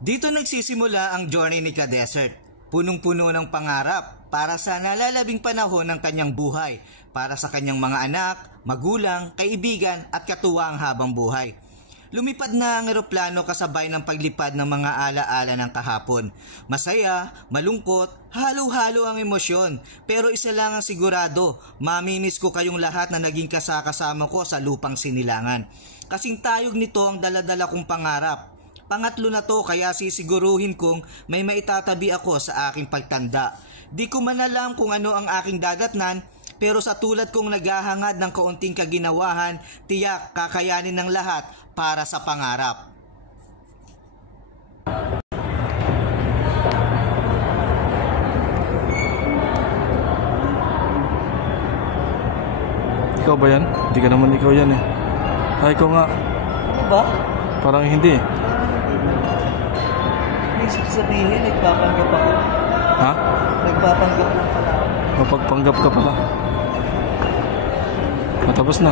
Dito nagsisimula ang journey ni Ka-Desert. Punong-puno ng pangarap para sa nalalabing panahon ng kanyang buhay, para sa kanyang mga anak, magulang, kaibigan at katuwang habang buhay. Lumipad na ang eroplano kasabay ng paglipad ng mga alaala ng kahapon. Masaya, malungkot, halo-halo ang emosyon. Pero isa lang ang sigurado, mamimiss ko kayong lahat na naging kasama ko sa lupang sinilangan. Kasing tayog nito ang daladala kong pangarap. Pangatlo na to kaya sisiguruhin kong may maitatabi ako sa aking pagtanda. Di ko man alam kung ano ang aking dadatnan, pero sa tulad kong naghahangad ng kaunting kaginawahan, tiyak kakayanin ng lahat para sa pangarap. Ikaw ba yan? Hindi ka naman ikaw yan eh. Ay, ikaw nga. Ano ba? Parang hindi eh. Isip sabihin, nagpapanggap ako. Ha? Nagpapanggap lang pala. Mapagpanggap ka pala. Matapos na.